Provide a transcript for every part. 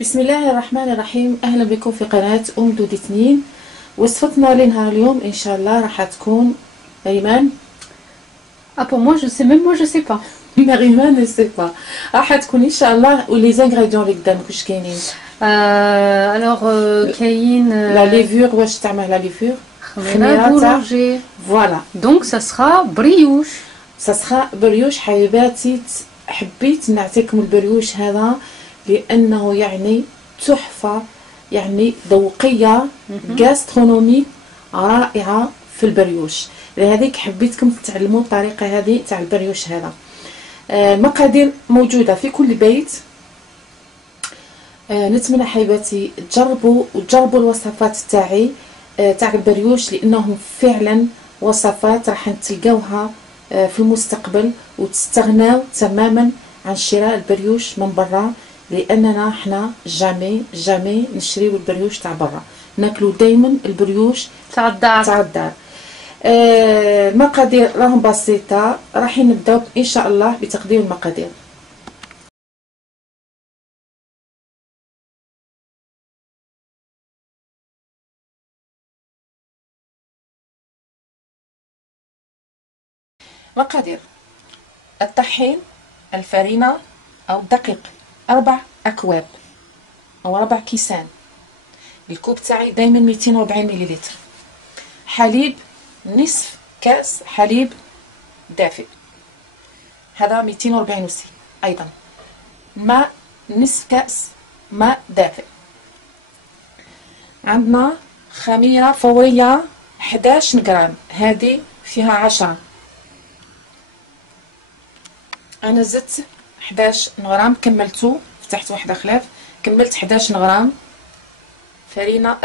بسم الله الرحمن الرحيم. اهلا بكم في قناه دودي 2. وصفتنا لنهار اليوم ان شاء الله راح تكون ريمان. pour moi, je sais, même moi, je sais pas. ريمان نسي با. راح تكون ان شاء الله ولي زانغريديون اللي قدامك واش كاينين. alors كاين لا ليفور. واش تعمل لا ليفور؟ خميره بولونجي. فوالا دونك ça sera brioche. ça sera بريوش حبيباتي. حبيت نعطيكم البريوش هذا لانه يعني تحفه، يعني ذوقيه غاسترونومي رائعه في البريوش. لهذيك حبيتكم تتعلموا الطريقه هذه تاع البريوش هذا. المقادير موجوده في كل بيت. نتمنى حبيباتي تجربوا الوصفات تاعي تاع البريوش، لانهم فعلا وصفات راح تلقاوها في المستقبل وتستغناو تماما عن شراء البريوش من برا، لاننا احنا جامي نشريو البريوش تاع برا، ناكلو دائما البريوش تاع الدار. المقادير راهم بسيطه. راح نبداو ان شاء الله بتقديم المقادير. مقادير: الطحين، الفرينة أو الدقيق 4 أكواب أو 4 كيسان. الكوب تاعي دايما 240 مليلتر. حليب نصف كاس حليب دافئ، هذا 240 وسي. أيضا ماء نصف كاس ماء دافئ. عندنا خميرة فورية 11 غرام، هذه فيها 10. انا زدت 11 غرام، كملتو فتحت واحده خلاف، كملت 11 غرام فرينه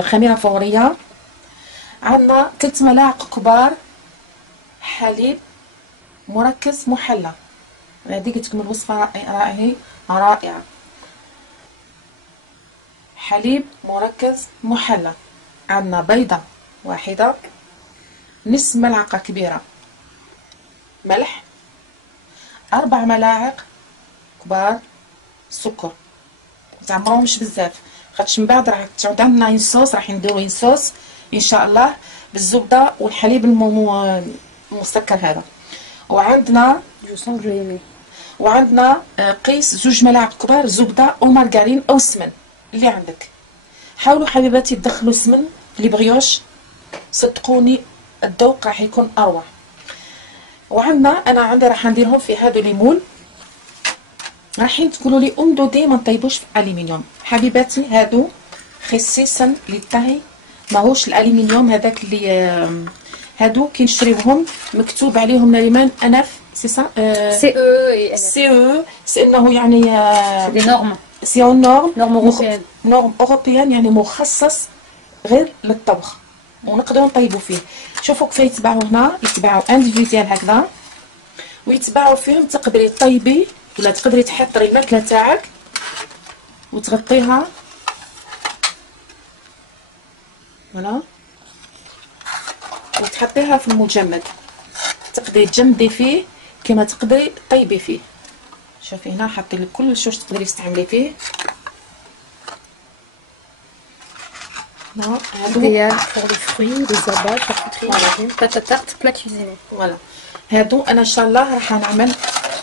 خميره فوريه. عندنا 3 ملاعق كبار حليب مركز محلى. هذه قلت لكم الوصفه رائعه. حليب مركز محلى. عندنا بيضه واحده، نصف ملعقه كبيره ملح، 4 ملاعق كبار سكر. متعمروهمش بزاف خاطش من بعد راح تعود عندنا ينصوص، راح نديرو ينصوص ان شاء الله بالزبده والحليب المسكر هذا. وعندنا قيس 2 ملاعق كبار زبده او مارغرين او سمن اللي عندك. حاولوا حبيباتي تدخلوا سمن لي صدقوني الذوق راح يكون اروع. انا عندي راح نديرهم في هادو ليمون. رايحين تقولوا لي دودي ما نطيبوش في الالومنيوم. حبيباتي هادو خصيصا للطهي، ماهوش الالومنيوم هذاك اللي هادو كي نشريوهم مكتوب عليهم ناريمان انف سي او انه يعني دي نورم، سي نورم اوروبيان يعني مخصص غير للطبخ ونقدروا نطيبوا فيه. شوفوا كيف يتباعوا هنا، يتباعوا انديفيديال هكذا ويتباعوا فيهم. تقدري طيبي ولا تقدري تحضري الماكله تاعك وتغطيها هنا وتحطيها في المجمد. تقدري تجمدي فيه كما تقدري طيبي فيه. شوفي هنا حاطين لك كل شوش تقدري تستعملي فيه. idéal pour les fruits, les abats, charcuterie, pâte à tarte, plat cuisiné. فوالا هادو انا ان شاء الله راح نعمل.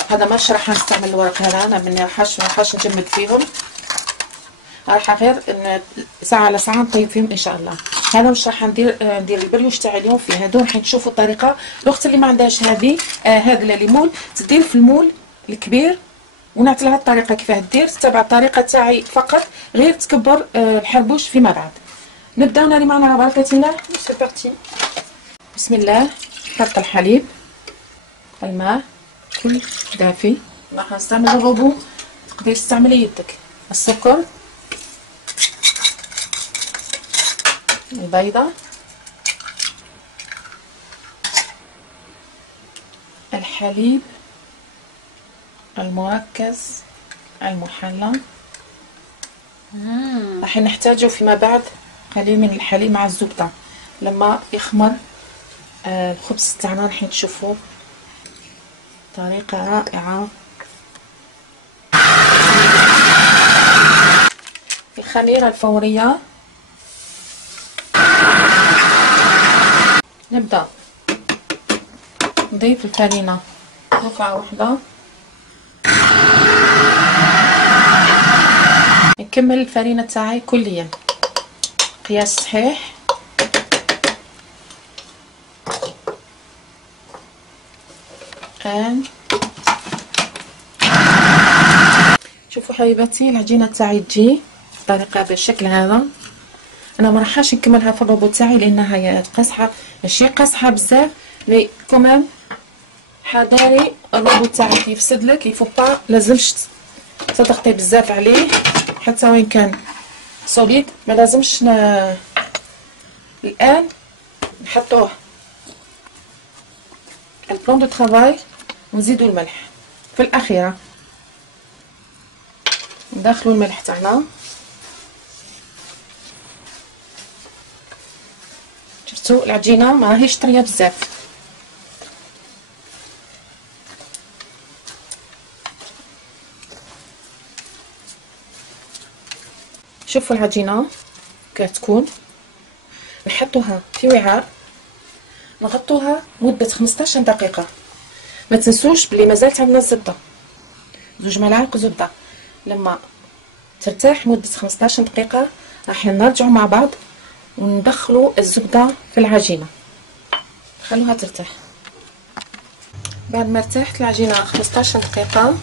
هذا ماشي راح نستعمل الورق هذا، انا مني راحش نجمد فيهم، راح غير ساعه على ساعه نطيب فيهم ان شاء الله. هذا واش راح ندير البريوش تاع اليوم فيه. هادو راح تشوفوا الطريقه. الوقت اللي ما عندهاش هذه هذا الليمون تدير في المول الكبير ونعطي لها الطريقه كيفاه دير. تتبع الطريقه تاعي فقط، غير تكبر الحربوش فيما بعد. نبداو ناري معنا على بركه الله. سي بارتي. بسم الله. حط الحليب، الماء كل دافي. راح نستعمل الروبو، تقدري تستعملي يدك. السكر، البيضة، الحليب المركز المحلى. راح نحتاجه فيما بعد قليل من الحليب مع الزبدة لما يخمر الخبز تاعنا. راح تشوفوه طريقة رائعة الخميرة الفورية. نبدأ نضيف الفرينة دفعة واحدة، نكمل الفرينة تاعي كليا قياس صحيح. الآن شوفوا حبيباتي العجينة تاعي تجي بطريقة بالشكل هذا. انا ما راحش نكملها في الروبو تاعي لانها هي قاصحه، ماشي قاصحه بزاف، مي كمان حذاري الروبو تاعك يفسد لك، يفو با لازمش تضغطي بزاف عليه حتى وين كان سوليد، ما لازمش الان نحطوه البلون دو طرافاي ونزيدو الملح في الاخيره. ندخلو الملح تاعنا، شفتوا العجينه ما راهيش طريه بزاف. شوفوا العجينه كتكون، نحطوها في وعاء نغطوها مده 15 دقيقه. ما تنسوش بلي مازالت عندنا الزبده، 2 ملاعق زبده. لما ترتاح مده 15 دقيقه راح نرجعوا مع بعض وندخلوا الزبده في العجينه، خلوها ترتاح. بعد ما ارتاحت العجينه 15 دقيقه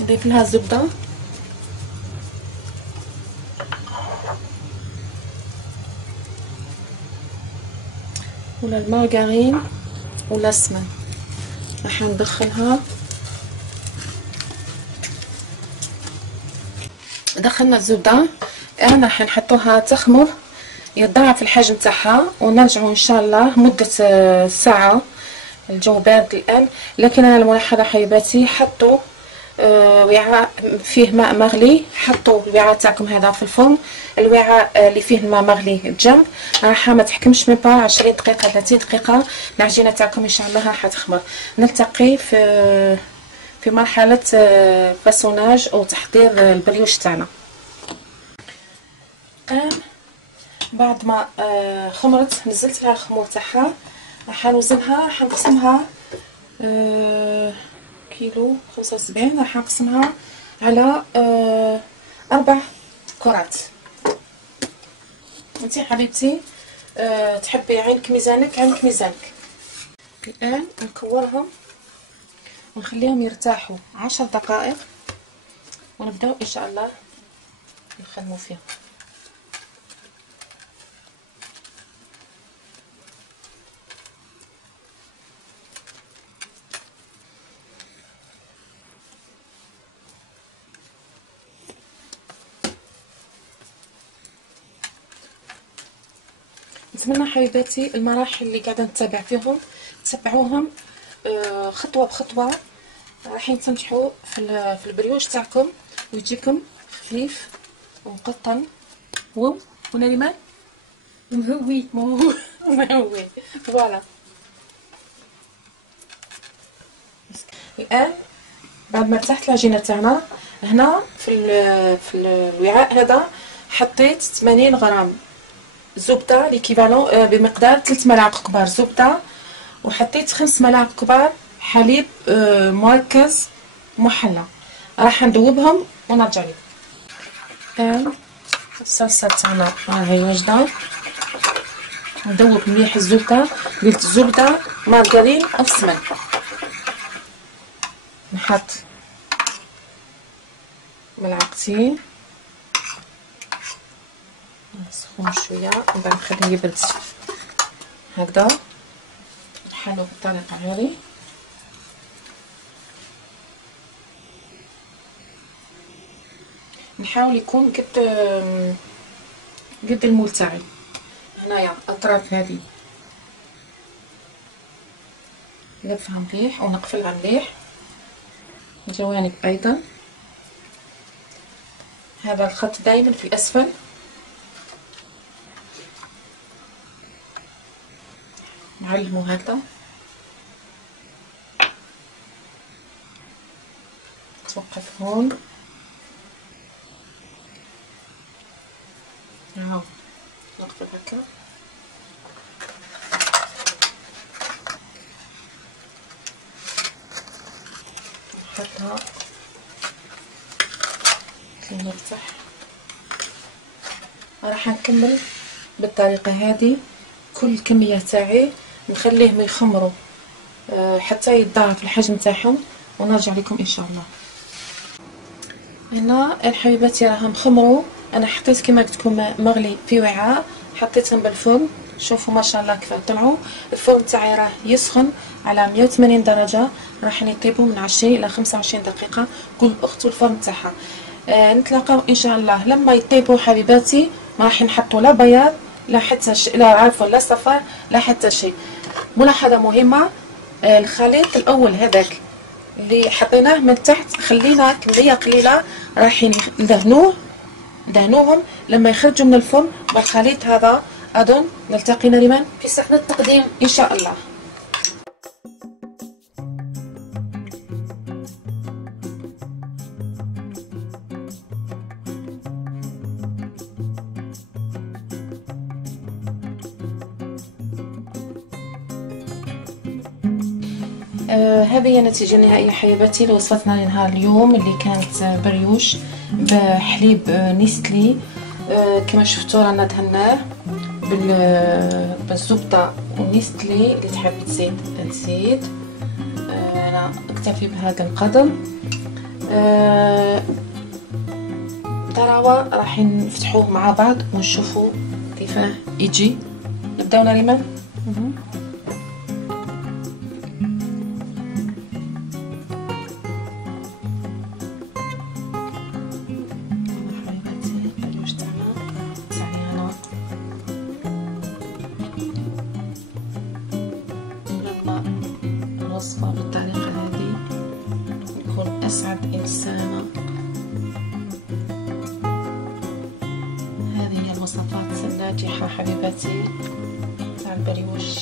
نضيف لها الزبده ولا المارغرين ولا السمن، راح ندخلها. دخلنا الزبده، الان راح نحطوها تخمر يتضاعف الحجم تاعها، ونرجعوا ان شاء الله مده ساعه. الجو بارد الان، لكن انا الملاحظه حبيباتي حطوا وعاء فيه ماء مغلي، حطوا الوعاء تاعكم هذا في الفرن، الوعاء اللي فيه الماء مغلي جنب، راح ما تحكمش من با 20 دقيقه 30 دقيقه العجينه تاعكم ان شاء الله راح تخمر. نلتقي في مرحله فاسوناج او تحضير البريوش تاعنا. الان بعد ما خمرت نزلت لها الخمور تاعها، راح نوزنها، راح نقسمها كيلو 75، راح نقسمها على 4 كرات. انتي حبيبتي تحبي عينك ميزانك عينك ميزانك. الان نكورهم ونخليهم يرتاحوا 10 دقائق ونبداو ان شاء الله نخدموا فيهم. نتمنى حبيباتي المراحل اللي قاعده نتابع فيهم تتبعوهم خطوه بخطوه، راح تنجحوا في البريوش تاعكم ويجيكم خفيف ومقطن ونريمان مهوي مهوي. فوالا. الان بعد ما ارتاحت العجينه تاعنا، هنا في الوعاء هذا حطيت 80 غرام زبده ليكيفالون بمقدار 3 ملاعق كبار زبده، وحطيت 5 ملاعق كبار حليب مركز محلى. راح ندوبهم ونرجع لكم. الان الصلصه تاعنا راهي واجده، ندوب مليح الزبده، قلت الزبده مارغرين او سمن. نحط ملعقتين نسخن شويه ومن بعد نخليه يبرد هكذا. نحلو بالطريقه هذه. نحاول يكون قد المول تاعي. هنايا الاطراف هذه نلفها مليح ونقفلها مليح، الجوانب ايضا. هذا الخط دائما في الاسفل. نعلمو هكذا، توقف هون هاو نقفل هكا. نحطها ونفتح. راح نكمل بالطريقه هذه كل الكميه تاعي، نخليهم يخمروا حتى يتضاعف الحجم تاعهم ونرجع لكم ان شاء الله. هنا الحبيباتي راهم خمروا، انا حطيت كما قلت لكم مغلي في وعاء، حطيتهم بالفرن. شوفوا ما شاء الله كيف طلعوا. الفرن تاعي راه يسخن على 180 درجه، راح يطيبوا من 20 الى 25 دقيقه كل اخت الفرن تاعها. نتلاقاو ان شاء الله لما يطيبوا حبيباتي. ما راح نحطوا لا بياض لا حتى لا عفوا لا صفار لا حتى شيء. ملاحظه مهمه، الخليط الاول هذاك اللي حطيناه من تحت خلينا كميه قليله، راح ندهنوهم لما يخرجوا من الفرن بالخليط هذا. اظن نلتقينا لمن في صحن التقديم ان شاء الله. هذه هي النتيجة النهائية حبيباتي لوصفتنا لنهار اليوم، اللي كانت بريوش بحليب نيستلي. كما شفتوا رانا دهناه بالزبدة ونيستلي. اللي تحب تزيد انا اكتفي بهذا القدر. تراوا راح نفتحوه مع بعض ونشوفوا كيفاه يجي. نبداو نريمان. وصفة بالطريقة هذه نكون أسعد إنسانة. هذه هي الوصفات الناجحة حبيباتي تاع البريوش.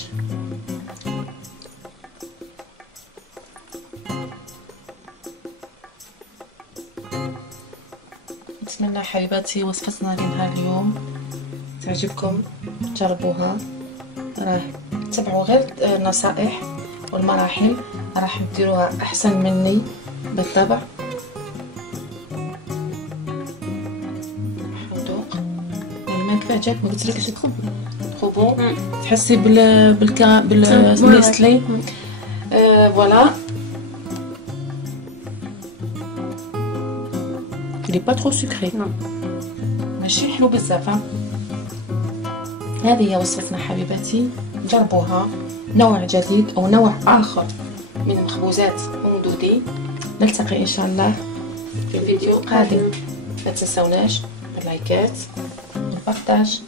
نتمنى حبيباتي وصفتنا لنهار اليوم تعجبكم، جربوها. راه تبعوا غير النصائح والمراحل، راح تديروها احسن مني بالطبع. ندوق يعني كيف عجبك. ما قلتلكش خوبو تحسي بالنيستلي. فوالا اللي با ترو سكري، ماشي حلو بزاف. هذه هي وصفتنا حبيباتي، جربوها. نوع جديد او نوع اخر من مخبوزات دودي. نلتقي ان شاء الله في فيديو قادم. ما تنسوناش اللايكات والبارطاج.